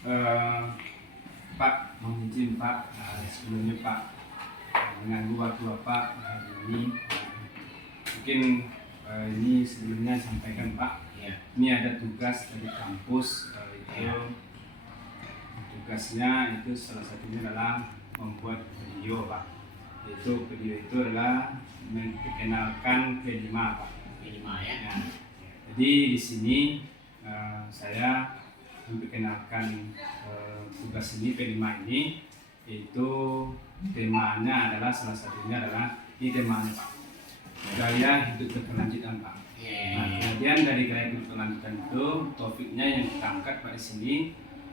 Eh, Pak, mohon izin Pak, sebelumnya Pak mengganggu waktu Bapak hari ini. Mungkin ini sebelumnya sampaikan Pak, Ya. ini ada tugas dari kampus, tugasnya itu salah satunya adalah membuat video Pak. Yaitu video itu adalah memperkenalkan P5 Pak. P5 ya. Ya. Jadi di sini saya memperkenalkan tugas ini P5 ini, yaitu temanya adalah salah satunya adalah ini temanya Pak, gaya hidup berkelanjutan Pak. Nah, kemudian dari gaya hidup berkelanjutan itu topiknya yang kita angkat Pak di sini,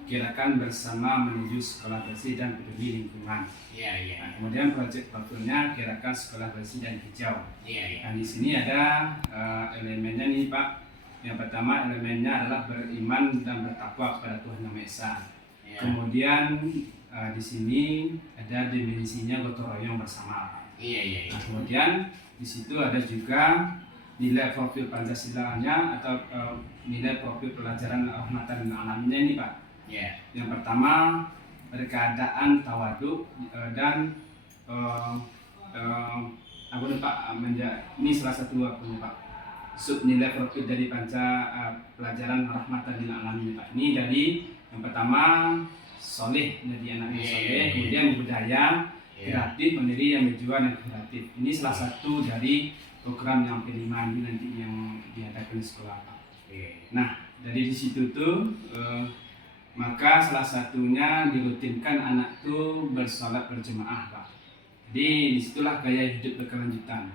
gerakan bersama menuju sekolah bersih dan peduli lingkungan. Nah, kemudian proyek waktunya gerakan sekolah bersih dan hijau. Nah, di sini ada elemennya nih Pak. Yang pertama elemennya adalah beriman dan bertakwa kepada Tuhan Yang Maha Esa. Kemudian di sini ada dimensinya gotong royong bersama. Nah, kemudian di situ ada juga nilai profil Pancasilanya atau nilai profil pelajaran rahmatan lil alamin ini Pak. Yang pertama berkeadaan tawaduk dan apa nih Pak, ini salah satu apa nih Pak, sub nilai profil dari pelajaran rahmatan lil alamin Pak. Ini dari yang pertama soleh, jadi anaknya soleh, kemudian budaya, kreatif, mandiri, yang berjuang dan kreatif. Ini salah satu dari program yang P5 ini nanti yang diadakan di sekolah Pak. Nah, dari di situ tuh maka salah satunya dirutinkan anak tuh bersolat berjemaah Pak. Jadi disitulah gaya hidup berkelanjutan.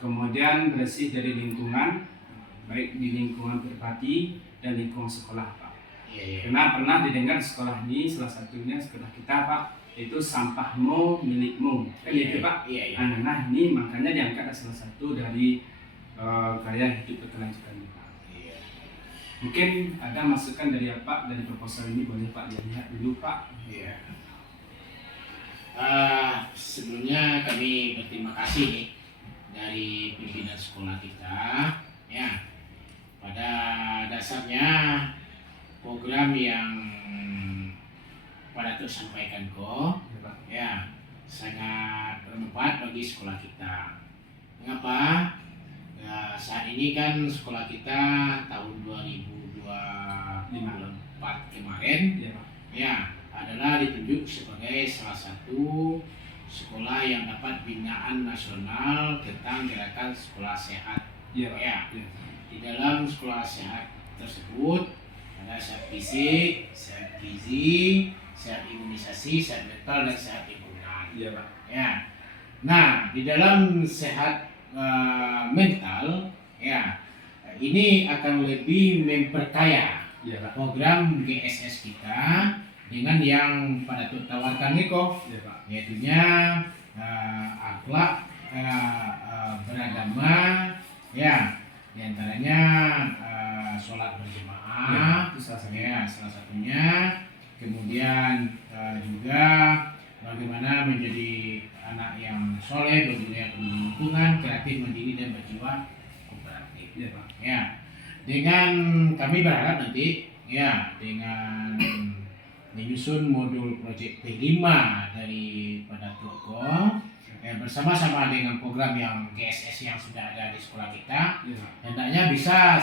Kemudian bersih dari lingkungan, baik di lingkungan pribadi dan lingkungan sekolah Pak. Karena pernah didengar sekolah ini salah satunya sekolah kita Pak, itu sampahmu milikmu, kan gitu Pak. Nah, ini makanya diangkat salah satu dari gaya hidup berkelanjutan Pak. Mungkin ada masukan dari Pak dari proposal ini, boleh Pak dilihat dulu Pak. Sebelumnya kami berterima kasih nih dari pimpinan sekolah kita. Ya, pada dasarnya program yang pada sampaikan kok ya sangat bermanfaat bagi sekolah kita. Mengapa? Ya, saat ini kan sekolah kita tahun 2024 kemarin ya adalah ditunjuk sebagai salah satu sekolah yang dapat binaan nasional tentang gerakan sekolah sehat. Di dalam sekolah sehat tersebut ada sehat fisik, sehat gizi, sehat imunisasi, sehat mental, dan sehat lingkungan. Nah, di dalam sehat mental, ya ini akan lebih memperkaya program GSS kita dengan yang pada tawarkan Niko, yaitunya akhlak beragama, ya diantaranya sholat berjemaah, salah satunya. Kemudian juga bagaimana menjadi anak yang soleh, berbudaya peduli lingkungan, kreatif, mandiri, dan berjiwa kooperatif. Dengan kami berharap nanti dengan menyusun modul proyek P5 daripada Toko bersama-sama dengan program yang GSS yang sudah ada di sekolah kita, hendaknya bisa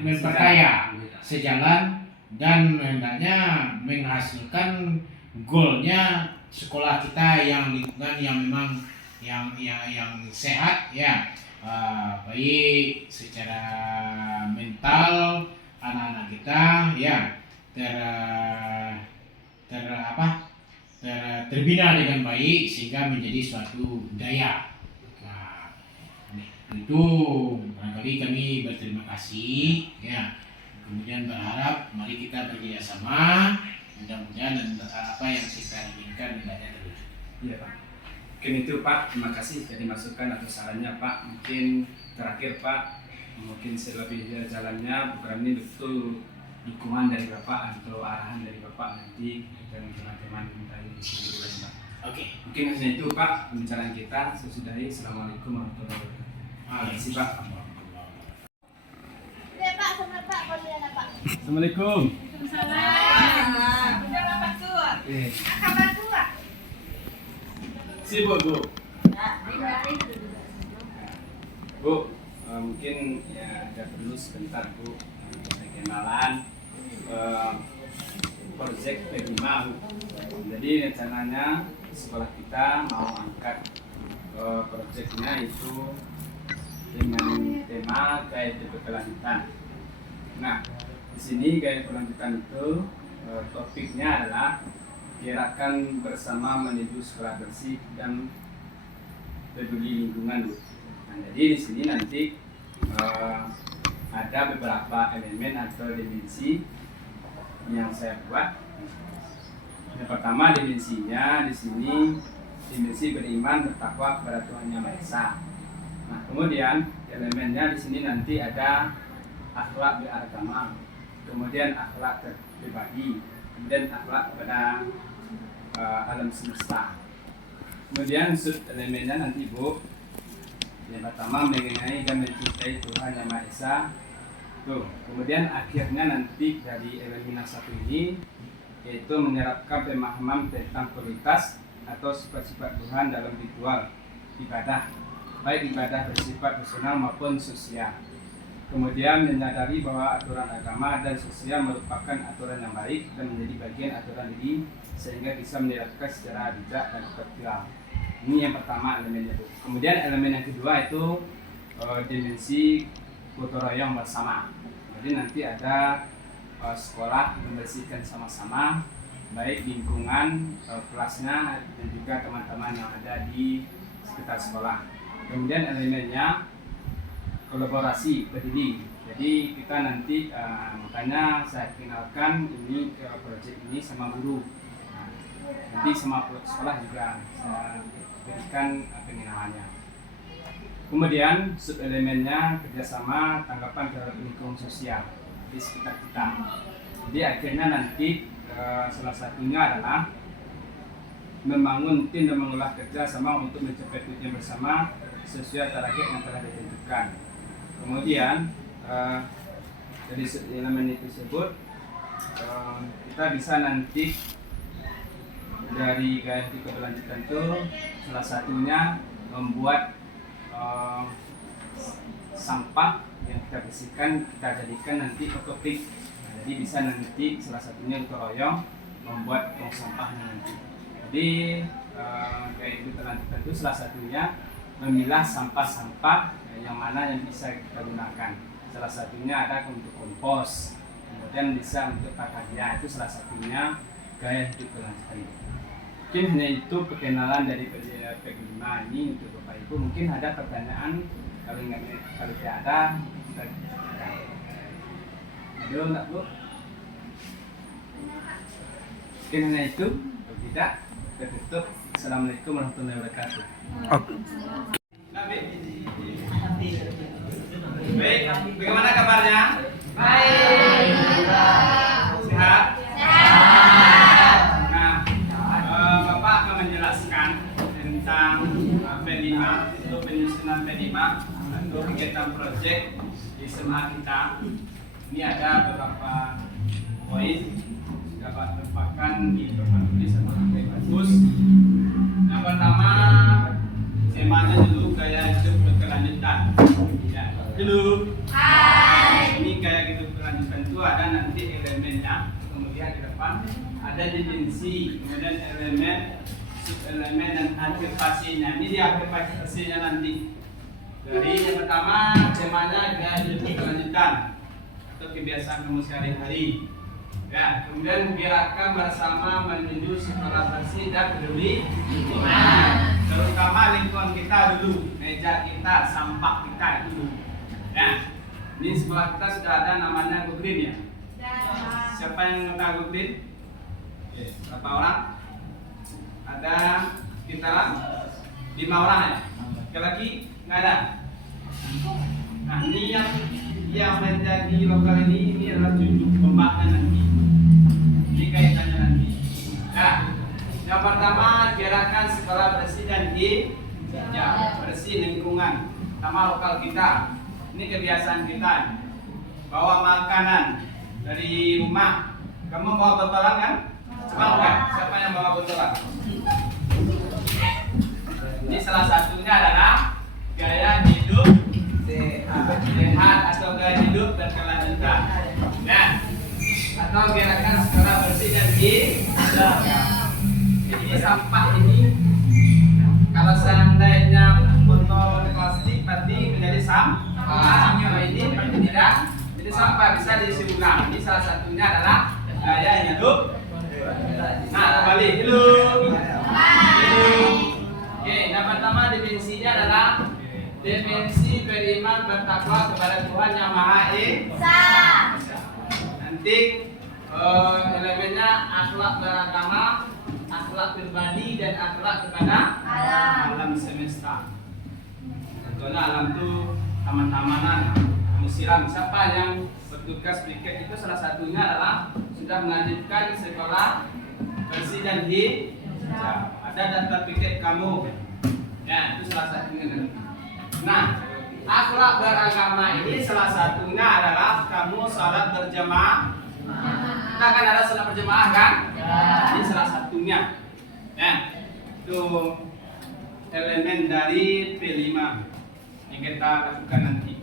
memperkaya sejalan dan hendaknya menghasilkan goalnya sekolah kita yang lingkungan yang memang yang sehat, baik secara mental anak-anak kita terbina dengan baik sehingga menjadi suatu daya. Nah, itu barangkali kami berterima kasih, kemudian berharap mari kita bekerjasama, mudah-mudahan apa yang kita inginkan hendaknya terwujud. Pak. Mungkin itu Pak, terima kasih dari masukan atau sarannya Pak. Mungkin terakhir Pak, mungkin selebihnya jalannya program ini betul dukungan dari Bapak atau arahan dari Bapak nanti dan teman-teman dari seluruh lain Pak. Mungkin hanya itu Pak pembicaraan kita. Sesudahi. Assalamualaikum warahmatullahi wabarakatuh. Terima kasih Pak. Pak, sama Pak, Pak. Assalamualaikum. Waalaikumsalam. Sibuk Bu. Bu, mungkin ya ada perlu sebentar Bu perkenalan proyek P5 Bu. Jadi rencananya sekolah kita mau angkat proyeknya itu dengan tema gaya hidup berkelanjutan. Nah, di sini gaya berkelanjutan itu topiknya adalah gerakan bersama menuju sekolah bersih dan peduli lingkungan. Nah, jadi di sini nanti ada beberapa elemen atau dimensi yang saya buat. Yang pertama dimensinya di sini dimensi beriman bertakwa kepada Tuhan Yang Maha Esa. Nah, kemudian elemennya di sini nanti ada akhlak beragama, kemudian akhlak pribadi, kemudian akhlak kepada alam semesta. Kemudian sub elemennya nanti Bu, yang pertama mengenai dan mencintai Tuhan Yang Maha Esa. Tuh, kemudian akhirnya nanti dari elemen yang satu ini yaitu menyerapkan pemahaman tentang kualitas atau sifat-sifat Tuhan dalam ritual ibadah, baik ibadah bersifat personal maupun sosial. Kemudian menyadari bahwa aturan agama dan sosial merupakan aturan yang baik dan menjadi bagian aturan diri sehingga bisa menerapkan secara bijak dan praktikal. Ini yang pertama elemennya Bu. Kemudian elemen yang kedua itu dimensi gotong royong bersama. Jadi nanti ada sekolah membersihkan sama-sama, baik lingkungan kelasnya dan juga teman-teman yang ada di sekitar sekolah. Kemudian elemennya kolaborasi berdiri. Jadi kita nanti makanya saya kenalkan ini ke proyek ini sama guru. Nah, nanti sama sekolah juga saya berikan pengenalannya. Kemudian sub elemennya kerjasama tanggapan terhadap lingkungan sosial di sekitar kita. Jadi akhirnya nanti salah satunya adalah membangun tim dan mengolah kerja sama untuk mencapai tujuan bersama sesuai target yang telah ditentukan. Kemudian dari elemen itu tersebut kita bisa nanti dari gaya hidup berkelanjutan itu salah satunya membuat sampah yang kita bersihkan kita jadikan nanti otopik. Nah, jadi bisa nanti salah satunya gotong royong membuat tong sampahnya nanti. Jadi gaya hidup berkelanjutan itu salah satunya memilah sampah-sampah yang mana yang bisa kita gunakan. Salah satunya ada untuk kompos, kemudian bisa untuk prakarya, itu salah satunya gaya hidup berkelanjutan. Mungkin hanya itu perkenalan dari P5 ini untuk Bapak Ibu. Mungkin ada pertanyaan, kalau tidak ada kita ada enggak Bu? Mungkin hanya itu, kalau tidak kita tutup. Assalamualaikum warahmatullahi wabarakatuh. Baik, bagaimana kabarnya? Baik. Sehat? Nah, Bapak akan menjelaskan tentang P5, itu penyusunan P5 atau kegiatan proyek di SMA kita. Ini ada beberapa poin dapat merupakan diperbarui sama yang bagus. Yang pertama, temanya dulu gaya hidup berkelanjutan. Ya, dulu. Ini gaya hidup berkelanjutan itu ada nanti elemennya, kemudian di depan ada dimensi, kemudian elemen, subelemen dan aktivasinya. Ini di aktivasinya nanti. Dari yang pertama, temanya gaya hidup berkelanjutan atau kebiasaan kamu sehari-hari. Ya, kemudian gerakan bersama menuju sekolah bersih dan peduli lingkungan, terutama lingkungan kita dulu, meja kita, sampah kita itu dulu. Ya, ini sekolah kita sudah ada namanya Go Green ya. Siapa yang tahu Go Green? Berapa orang? Ada sekitaran 5 orang ya. Sekali lagi nggak ada. Nah, ini yang menjadi lokal ini adalah tujuh pembahasan nanti. Ini kaitannya nanti. Nah, yang pertama gerakan sekolah bersih dan hijau, bersih lingkungan, sama lokal kita. Ini kebiasaan kita. Bawa makanan dari rumah. Kamu bawa botolan kan? Semangat. Siapa yang bawa botolan? Ini salah satunya adalah gaya hidup sehat atau gaya hidup berkelanjutan. Ya. Atau gerakan secara bersih dan hijau. Jadi ini sampah ini kalau seandainya botol plastik berarti menjadi sampah. Ini berarti tidak jadi sampah, bisa diisi ulang. Ini salah satunya adalah gaya hidup. Nah, kembali dulu. Oke, yang pertama definisinya adalah definisi beriman bertakwa kepada Tuhan Yang Maha Esa. Nanti elemennya akhlak beragama, akhlak pribadi dan akhlak kepada alam semesta. Contohnya alam itu taman-tamanan, musiram. Siapa yang bertugas piket itu salah satunya adalah sudah melanjutkan sekolah bersih dan hijau. Ada daftar piket kamu. Ya, itu salah satunya. Nah, akhlak beragama ini salah satunya adalah kamu salat berjamaah. Kita kan ada salat berjamaah kan? Ini salah satunya. Ya, itu elemen dari P5 yang kita lakukan nanti.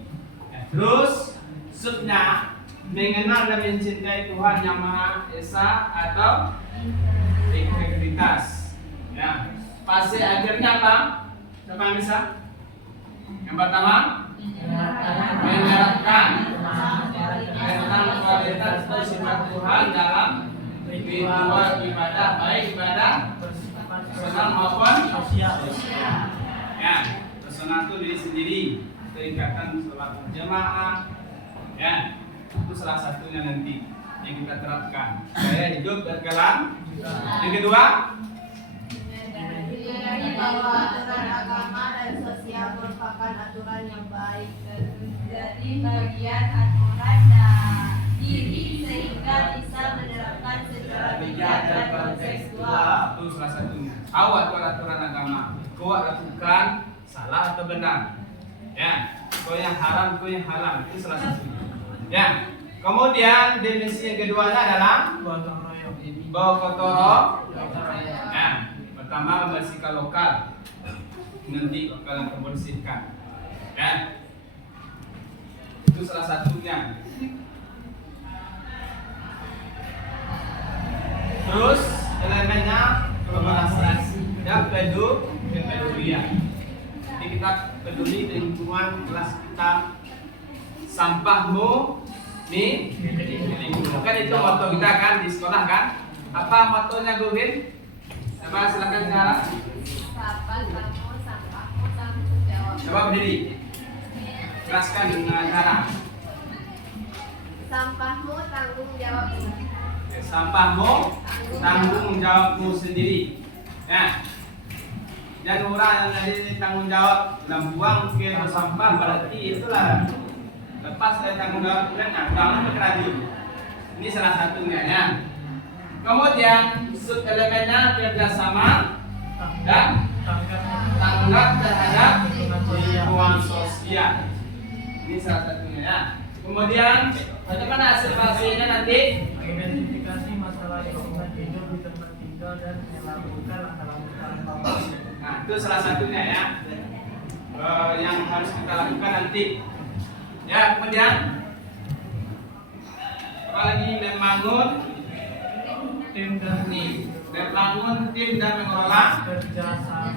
Ya, terus subnya mengenal dan mencintai Tuhan Yang Maha Esa atau integritas. Ya, fase akhirnya apa? Siapa yang bisa? Yang pertama, menerapkan tentang kualitas sifat Tuhan dalam ritual ibadah, baik ibadah personal maupun sosial. Ya, personal itu diri sendiri, keikatan sholat berjamaah. Ya, itu salah satunya nanti yang kita terapkan. Gaya hidup berkelanjutan. Yang kedua, bahwa aturan agama dan sosial merupakan aturan yang baik dan menjadi bagian aturan diri sehingga bisa menerapkan secara bijak dan kontekstual. Itu salah satunya. Tahu aturan agama. Kau lakukan salah atau benar. Ya, kau yang haram, kau yang halal. Itu salah satunya. Ya. Kemudian definisi yang keduanya adalah bawa kotor. Ya. Pertama, membersihkan lokal. Nanti kalian membersihkan. Ya. Itu salah satunya. Terus elemennya kolaborasi dan kepedulian. Jadi kita peduli lingkungan kelas kita. Sampahmu nih lingkungan. Kan itu moto kita kan di sekolah kan? Apa motonya Gurin? Coba silakan cara. Sampahmu, sampahmu, tanggung jawab. Coba berdiri. Jelaskan dengan cara. Sampahmu, tanggung jawabmu. Sampahmu, tanggung jawabmu sendiri. Ya. Dan orang yang dari tanggung jawab dalam buang ke sampah berarti itulah lepas dari tanggung jawab kan jangan berkeraju. Ini salah satunya ya. Kemudian sub elemennya kerjasama dan tanggap terhadap lingkungan sosial. Ini salah satunya ya. Kemudian bagaimana hasil hasilnya nanti? Identifikasi masalah lingkungan hidup di tempat tinggal dan melakukan langkah-langkah. Nah, itu salah satunya ya. Yang harus kita lakukan nanti. Ya, kemudian apalagi membangun Tim dan membangun tim dan mengelola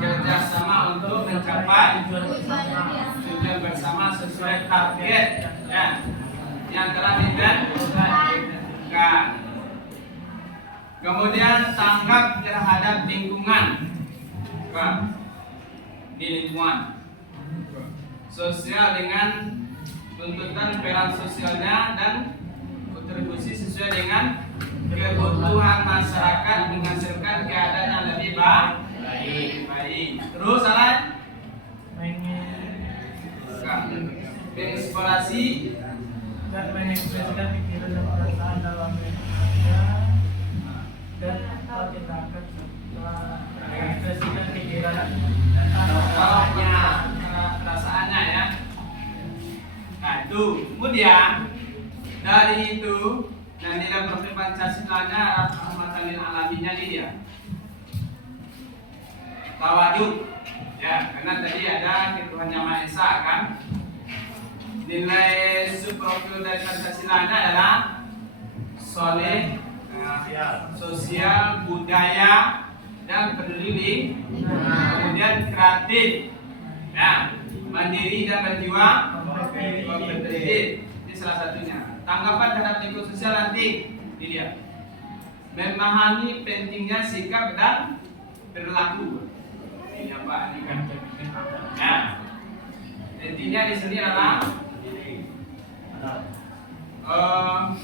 kerjasama untuk mencapai tujuan bersama sesuai target ya yang telah ditentukan. Kemudian tanggap terhadap lingkungan. Di lingkungan sosial dengan tuntutan peran sosialnya dan kontribusi sesuai dengan kebutuhan masyarakat menghasilkan keadaan yang lebih baik. Terus salah menginspirasi dan mengekspresikan pikiran dan perasaan dalam media dan tindakan serta mengekspresikan pikiran perasaannya ya. Nah itu kemudian dari itu dan dalam profil Pancasilanya rahmatan lil alaminnya ini dia. Tawadud. Ya, karena tadi ada Tuhan Yang Maha Esa kan. Nilai subprofil dari Pancasila adalah soleh, sosial, budaya, dan peduli kemudian kreatif, ya, mandiri dan berjiwa kompetitif. Ini salah satunya. Tanggapan terhadap lingkup sosial nanti ini dia. Memahami pentingnya sikap dan perilaku. Ini apa ini kan? Nah, intinya di sini adalah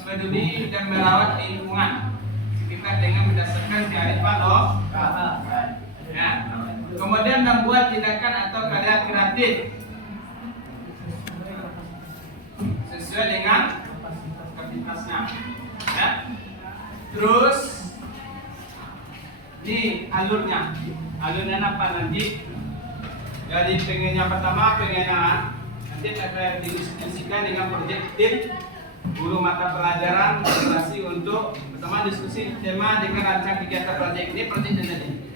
peduli dan merawat lingkungan sekitar dengan berdasarkan kearifan lokal. Ya. Kemudian membuat tindakan atau karya kreatif sesuai dengan kapasitasnya. Ya. Terus ini alurnya apa nanti? Dari pengennya pertama, pengennya nanti akan didiskusikan dengan proyek tim guru mata pelajaran relasi untuk pertama diskusi tema dengan rancang kegiatan proyek ini tadi,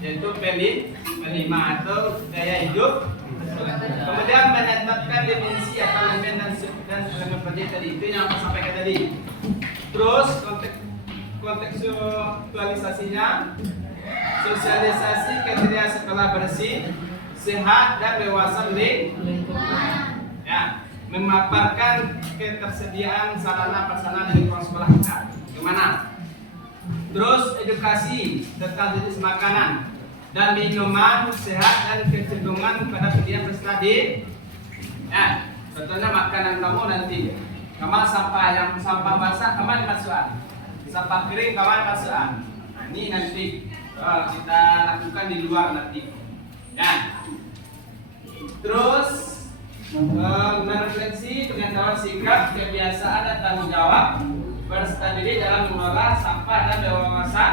yaitu P5 atau gaya hidup. Kemudian menetapkan definisi atau elemen dan elemen proyek tadi, itu yang aku sampaikan tadi. Terus kontekstualisasinya, sosialisasi kriteria sekolah bersih, sehat dan dewasa lingkungan. Ya, memaparkan ketersediaan sarana prasarana di lingkungan sekolah kita. Gimana? Terus edukasi tentang jenis makanan dan minuman sehat dan kecenderungan pada pilihan prestasi. Ya, contohnya makanan kamu nanti. Kamu sampah basah kamu dimasukkan. Sampah kering kamu dimasukkan. Nah, ini nanti kita lakukan di luar nanti. Ya. Terus merefleksi pengetahuan sikap, kebiasaan dan tanggung jawab berserta diri dalam mengelola sampah dan wawasan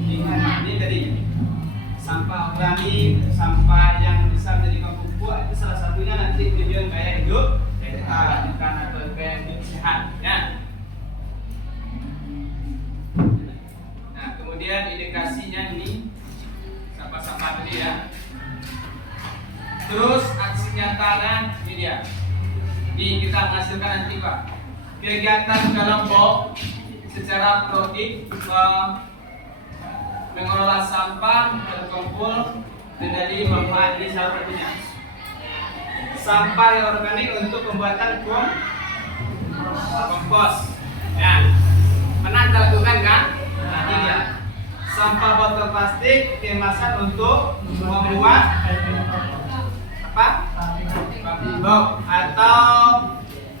lingkungan. Ini tadi sampah organik, sampah yang bisa menjadikan pupuk, itu salah satunya nanti tujuan gaya hidup sehat atau gaya hidup sehat. Ya. Nah, kemudian indikasinya ini sampah-sampah tadi ya. Terus aksi nyatanya ini dia. Ini kita menghasilkan nanti Pak. Kegiatan kelompok secara produktif mengelola sampah berkumpul menjadi manfaat ini salah satunya. Sampah yang organik untuk pembuatan kompos. Ya. Pernah dilakukan kan? Nah, ini dia. Sampah botol plastik kemasan untuk membuat apa? Box atau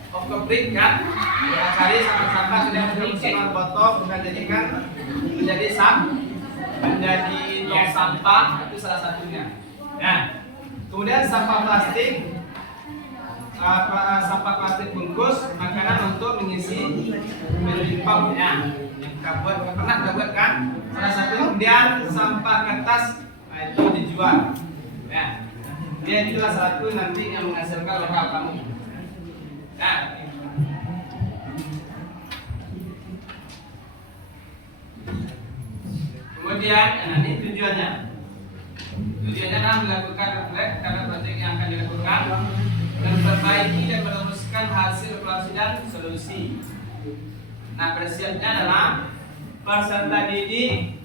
okobrik kan? Barangkali sampah-sampah sudah berfungsional botol bisa jadikan menjadi tong sampah, itu salah satunya. Nah, kemudian sampah plastik bungkus makanan untuk mengisi pempnya. Kita pernah buat kan? Salah satu. Kemudian sampah kertas, itu dijual. Ya. Dia itulah satu nanti yang menghasilkan lokal kamu. Nah, kemudian ini tujuannya. Tujuannya adalah melakukan refleks karena proyek yang akan dilakukan dan memperbaiki dan merumuskan hasil evaluasi dan solusi. Nah, persiapnya adalah peserta didik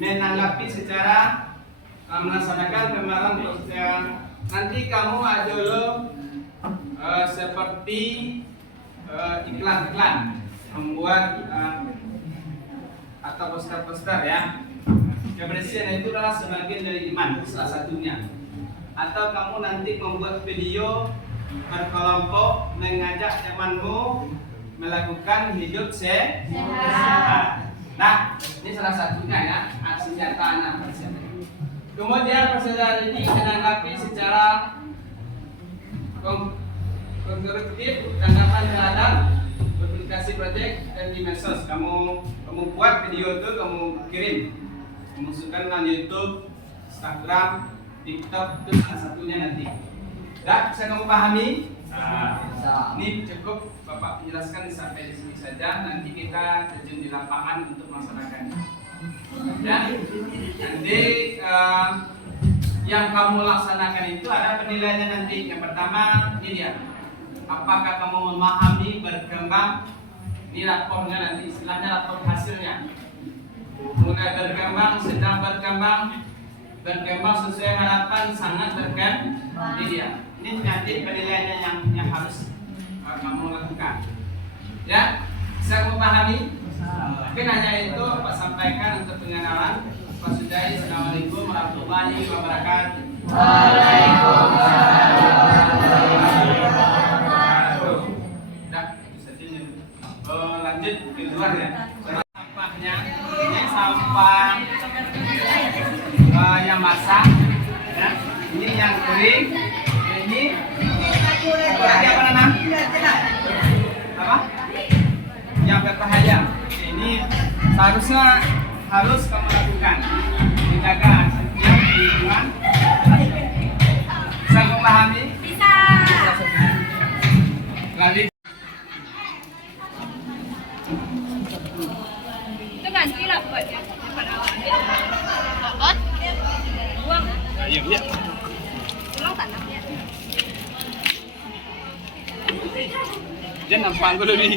menanggapi secara melaksanakan pembahasan proses. Nanti kamu ada dulu seperti iklan-iklan membuat atau poster-poster ya. Kebersihan itu adalah sebagian dari iman, salah satunya. Atau kamu nanti membuat video berkelompok mengajak temanmu melakukan hidup sehat. Nah, ini salah satunya ya, aksi nyata anak persiapan. Kemudian peserta ini menanggapi secara konstruktif tanggapan terhadap publikasi proyek dan di medsos. Kamu buat video itu kamu kirim, masukkan di YouTube, Instagram, TikTok, itu salah satunya nanti. Dah, bisa kamu pahami? Ini cukup. Bapak menjelaskan sampai di sini saja. Nanti kita terjun di lapangan untuk melaksanakannya. Ya, nanti yang kamu laksanakan itu ada penilaiannya nanti. Yang pertama ini dia. Apakah kamu memahami, berkembang? Ini rapornya nanti, istilahnya rapor hasilnya. Mulai berkembang, sedang berkembang, berkembang sesuai harapan, sangat berkembang. Ini dia. Ini nanti penilaiannya yang harus kamu lakukan. Ya, bisa memahami? Mungkin hanya itu Pak sampaikan untuk pengenalan. Pak Sudai, Assalamualaikum warahmatullahi wabarakatuh. Waalaikumsalam warahmatullahi wabarakatuh. Dah, itu saja. Lanjut ke luar ya. Sampahnya, ini sampah yang basah, ya. Ini yang kering, ini lagi apa namanya? Apa? Yang berbahaya. Ini seharusnya harus kamu lakukan. Menjaga setiap lingkungan. Bisa memahami? Bisa. Lalu Itu ganti lah buatnya. Depan awal. Buang. iya. Pulang tanamnya. Jangan nampak gue lebih.